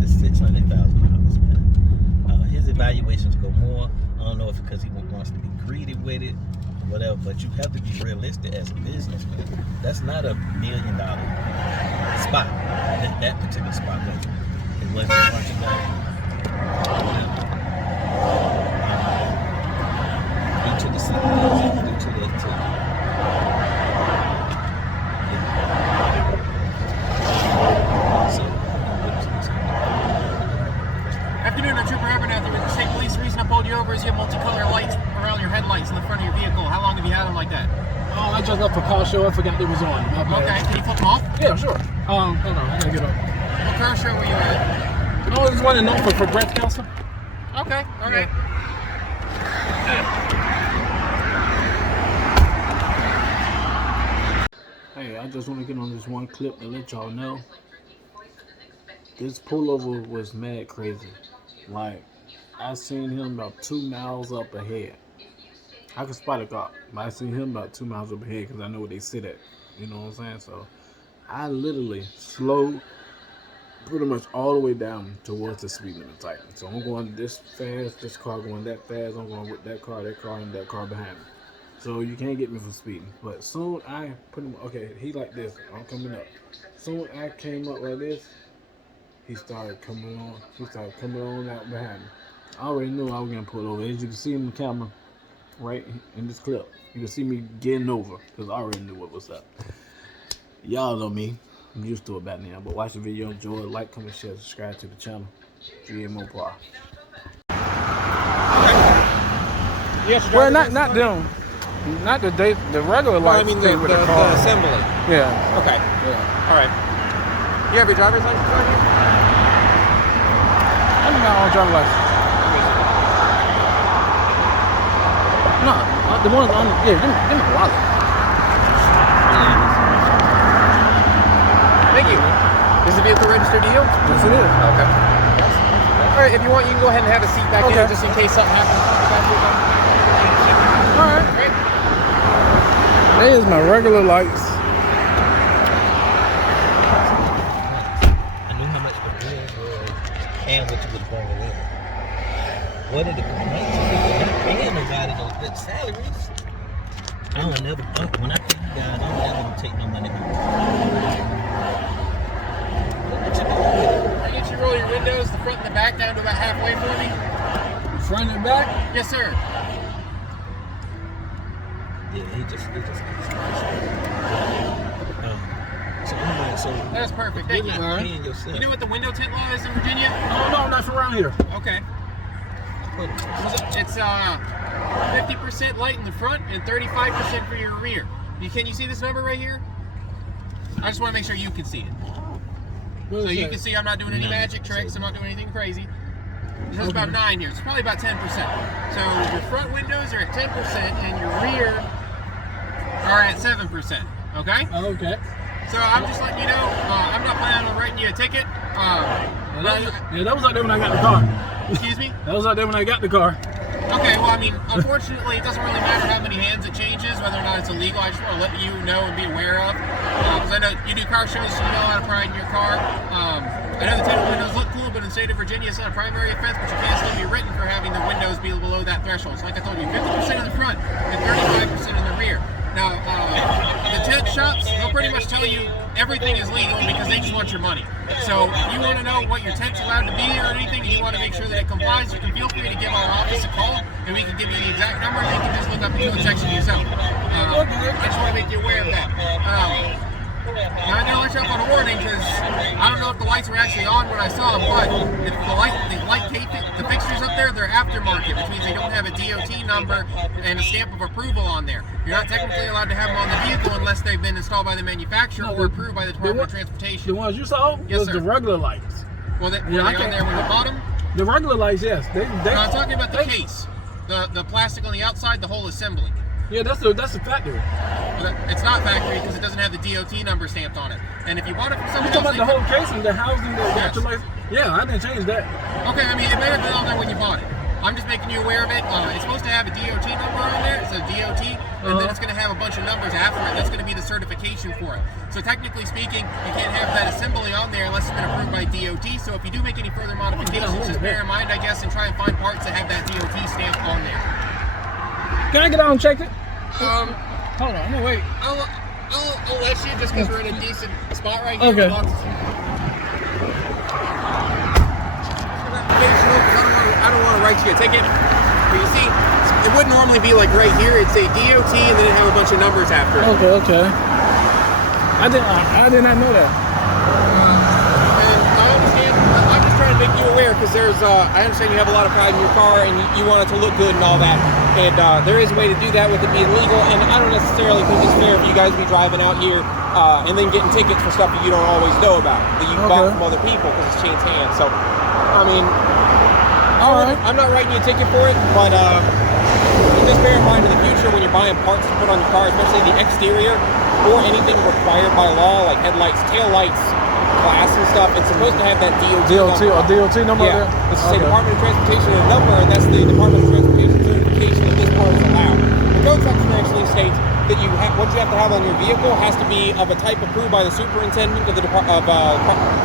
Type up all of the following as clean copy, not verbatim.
to $600,000, man. His evaluations go more. I don't know if because he wants to be greedy with it, or whatever. But you have to be realistic as a businessman. That's not $1 million spot. That particular spot wasn't. It wasn't a bunch of guys. Due to the situation, due to the Afternoon, I'm Trooper Abernathy with the State Police. The reason I pulled you over is you have multicolor lights around your headlights in the front of your vehicle. How long have you had them like that? Oh, I just left a car show. I forgot they was on. Okay, can you flip them off? Yeah, sure. Hold on, I gotta get up. What car show were you at? Oh, there's one in Norfolk for Brett's Council. Okay, all right. Hey, I just want to get on this one clip to let y'all know. This pullover was mad crazy. Like, I seen him about 2 miles up ahead. I could spot a car, but I seen him about 2 miles up ahead because I know where they sit at. You know what I'm saying? So, I literally slowed pretty much all the way down towards the speed limit type. So, I'm going this fast, this car going that fast. I'm going with that car, and that car behind me. So, you can't get me from speeding. But soon I put him, okay, he like this. I'm coming up. Soon I came up like this. He started coming on. He started coming on out behind me. I already knew I was gonna pull over. As you can see in the camera, right in this clip, you can see me getting over because I already knew what was up. Y'all know me. I'm used to it by now. But watch the video, enjoy it, like, comment, share, subscribe to the channel. GMO Par. Well, not them. Not the regular lights. I mean the assembly. Yeah. Okay. Yeah. All right. You have your driver's license on you? I don't got my own driver's license. No, the ones on, yeah, give me the wallet. Thank you. Is the vehicle registered to you? Yes, it is. Okay. All right, if you want, you can go ahead and have a seat back in just in case something happens. All right. Great. There's my regular lights. I knew how much the bill was and what you was bringing in. What did it command to people not paying nobody those good salaries? I don't never, when I pay you guys, I don't ever take no money home. What you doing with it? Can I get you to roll your windows, the front and the back, down to about halfway for me? Front and back? Yes, sir. Yeah, he just so anyway, so That's perfect. Thank you. you're not paying yourself. You know what the window tint law is in Virginia? Oh, no, not from around here. Okay. It's 50% light in the front and 35% for your rear. Can you see this number right here? I just want to make sure you can see it. So you can see I'm not doing any magic tricks. I'm not doing anything crazy. It says about 9 here. It's probably about 10%. So your front windows are at 10% and your rear are at 7%. Okay? Okay. So I'm just letting you know, I'm not planning on writing you a ticket. That was out there when I got the car. Excuse me? That was out there when I got the car. Okay, well, I mean, unfortunately, it doesn't really matter how many hands it changes, whether or not it's illegal. I just want to let you know and be aware of. Because I know you do car shows, so you know how to pride in your car. I know the tinted windows look cool, but in the state of Virginia, it's not a primary offense, but you can still be written for having the windows be below that threshold. So like I told you, 50% in the front and 35% in the rear. Now, the tint shops, they'll pretty much tell you everything is legal because they just want your money. So if you want to know what your tint's allowed to be or anything, and you want to make sure that it complies, you can feel free to give our office a call, and we can give you the exact number, and you can just look up the section yourself. I just want to make you aware of that. Now, I'm going to let you up on a warning because I don't know if the lights were actually on when I saw them, but if the light the fixtures up there, they're aftermarket, which means they don't have a DOT number and a stamp of approval on there. You're not technically allowed to have them on the vehicle unless they've been installed by the manufacturer or approved by the Department of Transportation. The ones you saw was the regular lights. Well, were they on there when you bought them? The regular lights, yes. No, I'm talking about the case. The plastic on the outside, the whole assembly. Yeah, that's the factory. It's not factory because it doesn't have the DOT number stamped on it. And if you bought it from someone You're else, talking about the whole case and the housing that got your license? Yeah, I didn't change that. Okay, I mean, it may have been on there when you bought it. I'm just making you aware of it. It's supposed to have a DOT number on there. It's a DOT, and then it's going to have a bunch of numbers after it. That's going to be me the certification for it. So technically speaking, you can't have that assembly on there unless it's been approved by DOT. So if you do make any further modifications, just bear in mind, I guess, and try and find parts that have that DOT stamp on there. Can I get out and check it? Um, Hold on, no wait. I'll let you just because we're in a decent spot right here. Okay. I don't want to write you a ticket. But you see, it wouldn't normally be like right here. It'd say DOT and then it'd have a bunch of numbers after it. Okay. I did not know that. And I understand. I'm just trying to make you aware because I understand you have a lot of pride in your car and you want it to look good and all that. And there is a way to do that with it being legal. And I don't necessarily think it's fair for you guys to be driving out here and then getting tickets for stuff that you don't always know about, that you bought from other people because it's changed hands. So, I mean, I'm not writing you a ticket for it, but just bear in mind in the future when you're buying parts to put on your car, especially the exterior or anything required by law, like headlights, tail lights, glass and stuff, it's supposed to have that DOT number. Yeah, It's say Department of Transportation and a number, and that's the Department of Transportation certification that this part is allowed. The code section actually states that what you have to have on your vehicle has to be of a type approved by the superintendent of the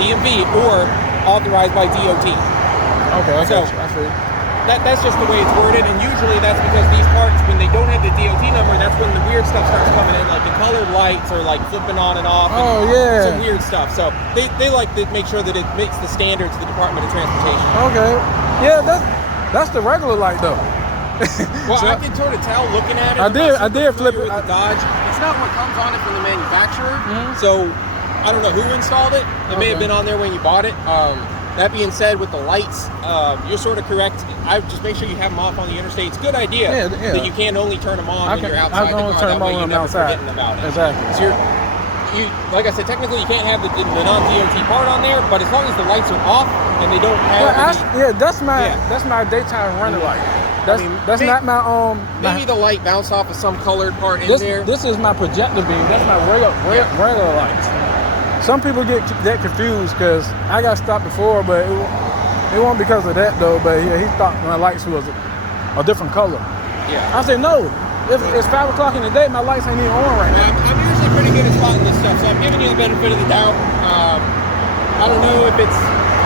DMV or authorized by DOT. Okay, I So, got you. I see. That's just the way it's worded, and usually that's because these parts, when they don't have the DOT number, that's when the weird stuff starts coming in, like the colored lights are like flipping on and off. Oh, and yeah. some weird stuff. So they like to make sure that it meets the standards of the Department of Transportation. Okay. Yeah, that's the regular light though. Well, So- I can sort of tell looking at it. I I'm did- not I did flip familiar it. with the Dodge. It's not what comes on it from the manufacturer. Mhm. So I don't know who installed it. It may have Okay. been on there when you bought it. That being said, with the lights, you're sort of correct. I just make sure you have them off on the interstate. It's a good idea Yeah. that you can only turn them on when you're I outside can the only car. turn That them way on you're when I'm never outside. forgetting about it. Exactly. So like I said, technically you can't have the non-DOT part on there, but as long as the lights are off and they don't have That's my daytime running light. That's not my maybe the light bounced off of some colored part in there. This is my projector beam. That's my regular lights. Some people get that confused because I got stopped before, but it wasn't because of that though. But yeah, he thought my lights was a different color. Yeah. I said no. It's 5 o'clock in the day. My lights ain't even on right now. I'm usually pretty good at spotting this stuff, so I'm giving you the benefit of the doubt. I don't know if it's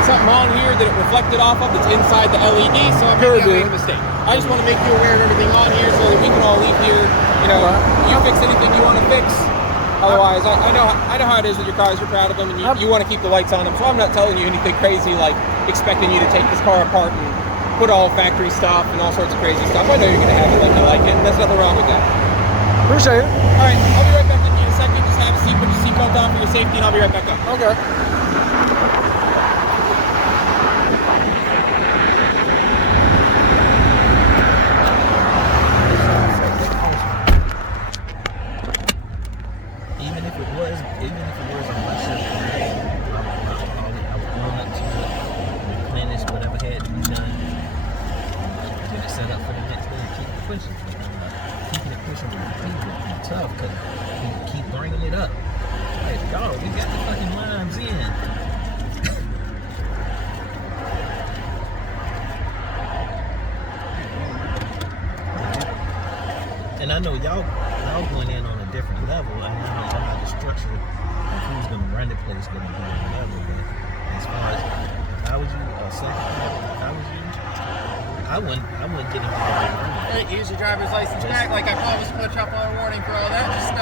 something on here that it reflected off of that's inside the LED, so maybe I made a mistake. I just want to make you aware of everything on here so that we can all leave here. You know, you fix anything you want to fix. Otherwise, I know how it is with your cars. You're proud of them, and you want to keep the lights on them. So I'm not telling you anything crazy, like expecting you to take this car apart and put all factory stuff and all sorts of crazy stuff. I know you're going to have it like you like it, and there's nothing wrong with that. Appreciate it. All right, I'll be right back with you in a second. Just have a seat, put your seatbelt on for your safety, and I'll be right back up. Okay. Even if it was on my shift, I would run up to it, replenish whatever had to be done, get it set up for the next day and keep it pushing. Keeping it pushing with the people would be tough because we keep bringing it up. Like, y'all, we got the fucking lines in. And I know y'all going in on a different level. I mean, I know how the structure of who's going to run the place going to be or whatever. But as far as if I was you, I wouldn't get involved. Use your driver's license back, like I promised to put you up on a warning for all that. Just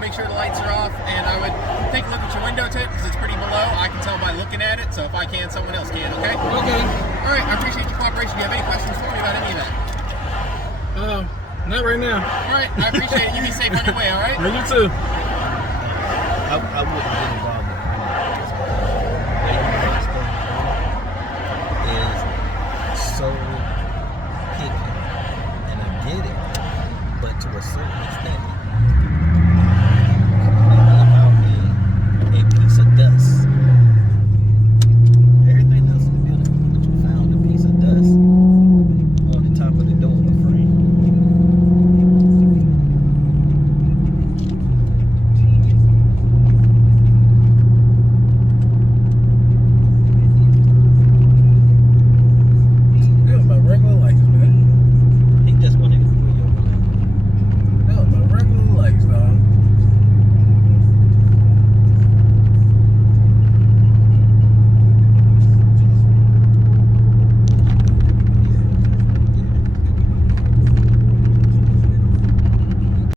make sure the lights are off, and I would take a look at your window tip because it's pretty below. I can tell by looking at it. So if I can, someone else can. Okay. Okay. All right. I appreciate your cooperation. Do you have any questions for me about any of that? Not right now. All right. I appreciate it. You be safe on your way. All right. You too. I wouldn't get involved with criminals because the way is so picky, and I get it, but to a certain extent,